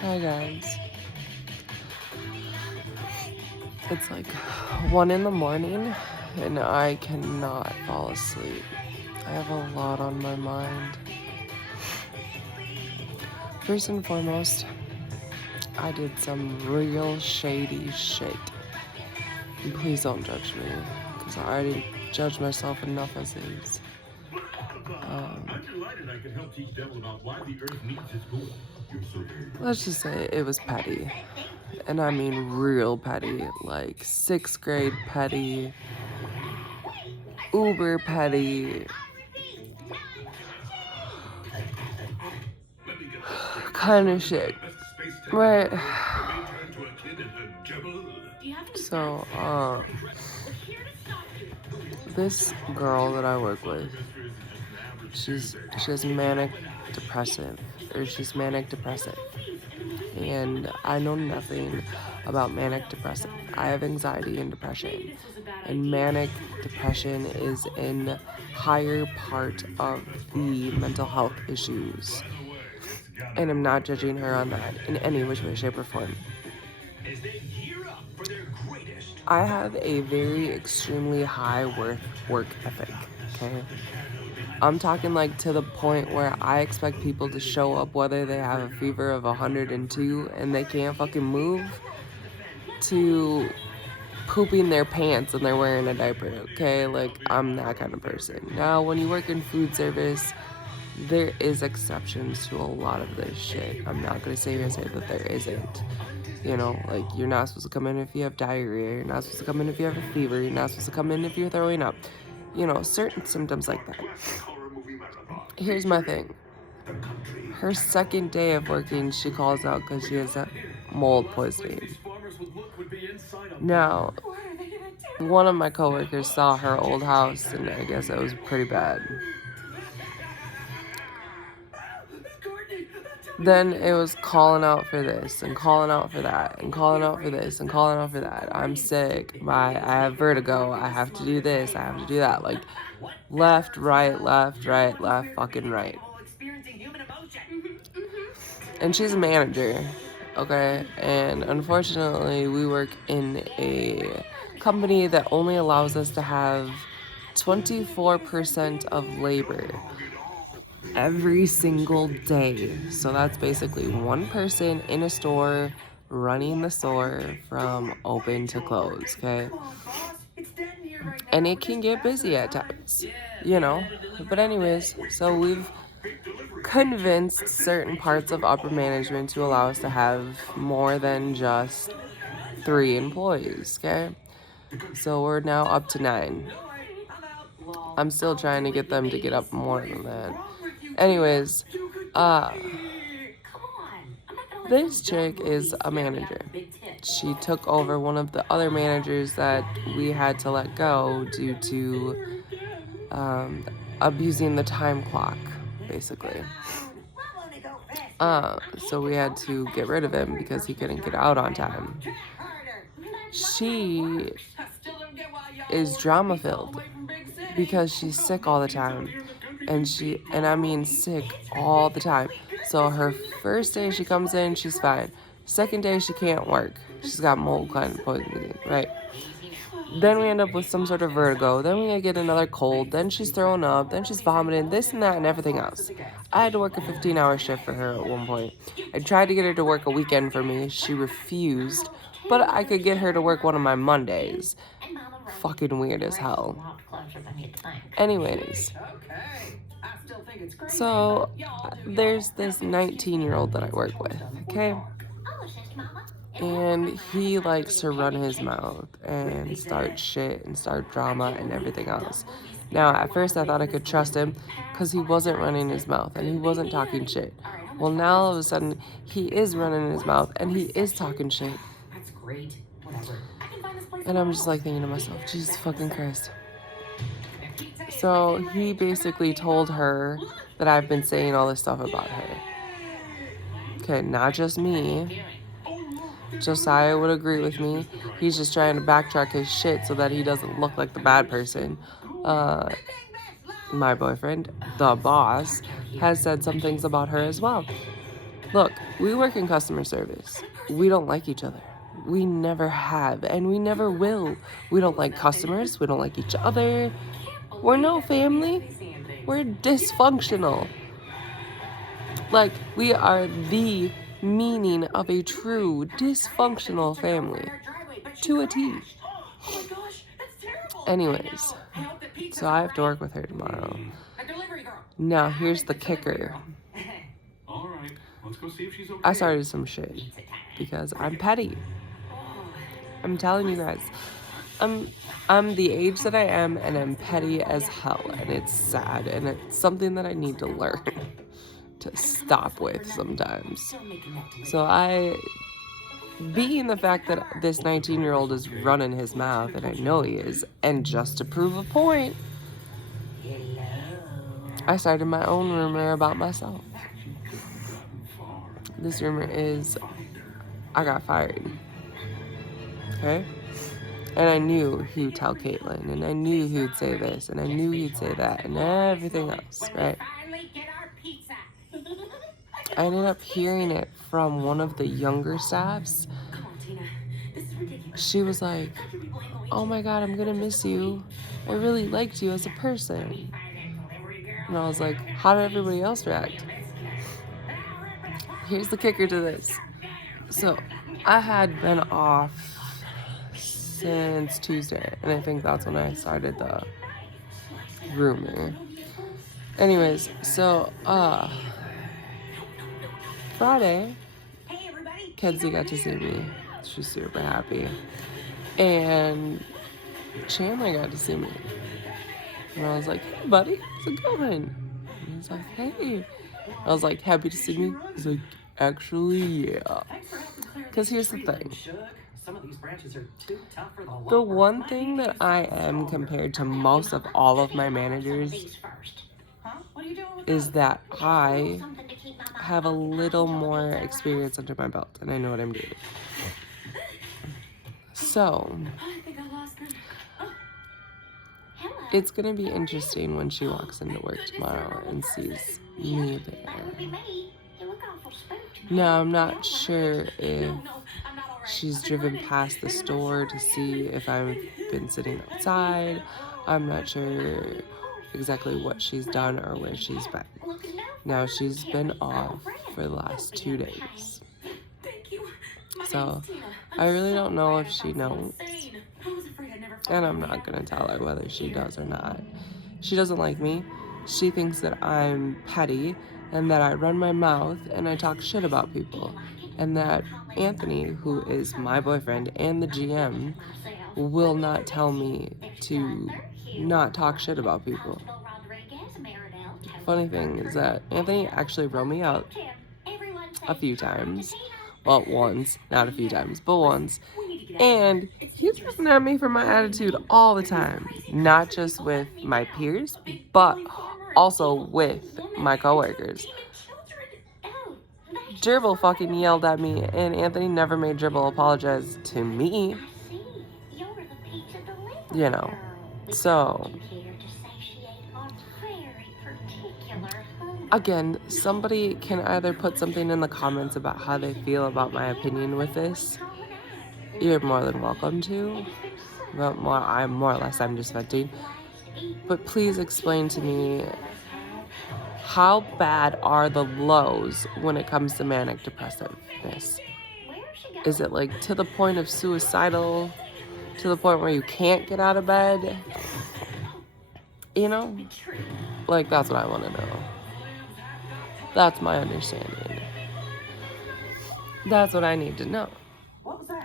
Hi guys. It's like 1 in the morning and I cannot fall asleep. I have a lot on my mind. First and foremost, I did some real shady shit. And please don't judge me, because I already judge myself enough as is. Let's just say it was petty. And I mean real petty. Like 6th grade petty, uber petty, kind of shit. Right. So, this girl that I work with, she has manic depressive, or she's manic depressive. And I know nothing about manic depressive. I have anxiety and depression. And manic depression is in higher part of the mental health issues. And I'm not judging her on that in any which way, shape, or form. I have a very extremely high work ethic, okay? I'm talking like to the point where I expect people to show up whether they have a fever of 102 and they can't fucking move, to pooping their pants and they're wearing a diaper, okay? Like, I'm that kind of person. Now, when you work in food service, there is exceptions to a lot of this shit. I'm not gonna say that there isn't. You know, like, you're not supposed to come in if you have diarrhea, you're not supposed to come in if you have a fever, you're not supposed to come in if you're throwing up. You know, certain symptoms like that. Here's my thing. Her second day of working, she calls out because she has a mold poisoning. Now, one of my coworkers saw her old house, and I guess it was pretty bad. Then it was calling out for this and calling out for that and calling out for this and calling out for that. I'm sick. I have vertigo. I have to do this. I have to do that. Like, left, right, fucking right. And she's a manager, okay? And unfortunately, we work in a company that only allows us to have 24% of labor every single day. So that's basically one person in a store running the store from open to close, okay? And it can get busy at times, you know? But anyways, so we've convinced certain parts of upper management to allow us to have more than just 3 employees, okay? So we're now up to 9. I'm still trying to get them to get up more than that. Anyways, this chick is a manager. She took over one of the other managers that we had to let go due to abusing the time clock, basically. So we had to get rid of him because he couldn't get out on time. She is drama filled because she's sick all the time. And I mean sick all the time. So her first day she comes in, she's fine. Second day she can't work. She's got mold kind of poisoning, right? Then we end up with some sort of vertigo. Then we get another cold. Then she's throwing up. Then she's vomiting. This and that and everything else. I had to work a 15-hour shift for her at one point. I tried to get her to work a weekend for me. She refused. But I could get her to work one of my Mondays. Fucking weird as hell. Anyways. So, there's this 19-year-old that I work with, okay? And he likes to run his mouth and start shit and start drama and everything else. Now, at first I thought I could trust him because he wasn't running his mouth and he wasn't talking shit. Well, now all of a sudden he is running his mouth and he is talking shit. And I'm just like thinking to myself, Jesus fucking Christ. So he basically told her that I've been saying all this stuff about her. Okay, not just me. Josiah would agree with me. He's just trying to backtrack his shit so that he doesn't look like the bad person. My boyfriend, the boss, has said some things about her as well. Look, we work in customer service. We don't like each other. We never have, and we never will. We don't like customers. We don't like each other. We're no family. We're dysfunctional. Like, we are the meaning of a true dysfunctional family. To a T. Anyways, so I have to work with her tomorrow. Now, here's the kicker. I started some shit because I'm petty. I'm telling you guys. I'm the age that I am, and I'm petty as hell, and it's sad, and it's something that I need to learn to stop with sometimes. So being the fact that this 19-year-old is running his mouth, and I know he is, and just to prove a point, I started my own rumor about myself. This rumor is I got fired. Okay? And I knew he would tell Caitlin, and I knew he would say this, and I knew he'd say that, and everything else, right? I ended up hearing it from one of the younger staffs. She was like, "Oh my God, I'm gonna miss you. I really liked you as a person." And I was like, how did everybody else react? Here's the kicker to this. So I had been off since Tuesday, and I think that's when I started the rumor. Anyways, so Friday, Kenzie got to see me. She's super happy. And Chandler got to see me. And I was like, "Hey buddy, how's it going?" And he's like, "Hey." I was like, "Happy to see me?" He's like, "Actually, yeah." Because here's the thing. The one thing that I am compared to most of all of my managers is that I have a little more experience under my belt and I know what I'm doing. So it's gonna be interesting when she walks into work tomorrow and sees me there. Now, I'm not sure if she's driven past the store to see if I've been sitting outside. I'm not sure exactly what she's done or where she's been. Now, she's been off for the last 2 days. So, I really don't know if she knows. And I'm not gonna tell her whether she does or not. She doesn't like me. She thinks that I'm petty and that I run my mouth and I talk shit about people. And that Anthony, who is my boyfriend and the GM, will not tell me to not talk shit about people. Funny thing is that Anthony actually wrote me out a few times. Well, once, not a few times, but once. And he's looking at me for my attitude all the time. Not just with my peers, but also with my coworkers. Gerbil fucking yelled at me, and Anthony never made Gerbil apologize to me. You know. So, again, somebody can either put something in the comments about how they feel about my opinion with this. You're more than welcome to. Well, I'm just venting. But please explain to me, how bad are the lows when it comes to manic depressiveness? Is it like to the point of suicidal? To the point where you can't get out of bed? You know? Like, that's what I want to know. That's my understanding. That's what I need to know.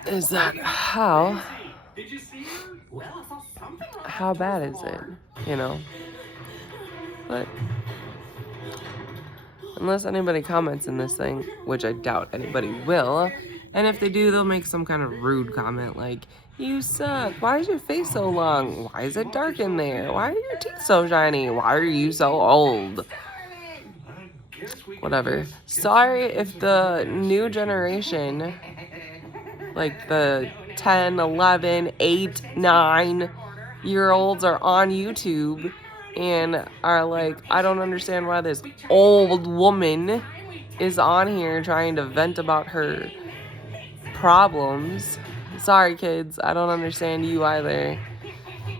Is that how bad is it? You know? But unless anybody comments in this thing, which I doubt anybody will, and if they do, they'll make some kind of rude comment like, "You suck. Why is your face so long? Why is it dark in there? Why are your teeth so shiny? Why are you so old?" Whatever. Sorry if the new generation, like the 10, 11, 8, 9-year-olds are on YouTube and are like, "I don't understand why this old woman is on here trying to vent about her problems. Sorry, kids, I don't understand you either.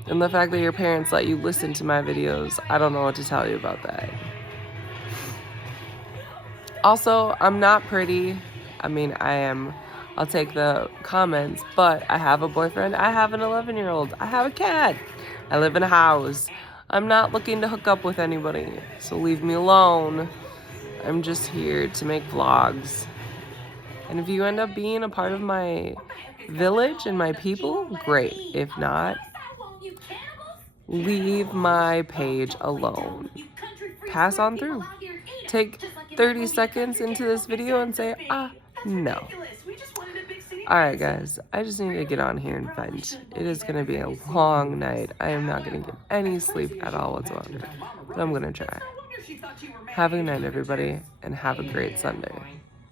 And the fact that your parents let you listen to my videos, I don't know what to tell you about that. Also, I'm not pretty. I mean, I am. I'll take the comments, but I have a boyfriend. I have an 11-year-old. I have a cat. I live in a house. I'm not looking to hook up with anybody, so leave me alone. I'm just here to make vlogs. And if you end up being a part of my village and my people, great. If not, leave my page alone. Pass on through. Take 30 seconds into this video and say, no. Alright guys, I just need to get on here and vent. It is going to be a long night. I am not going to get any sleep at all whatsoever. But I'm going to try. Have a good night everybody, and have a great Sunday.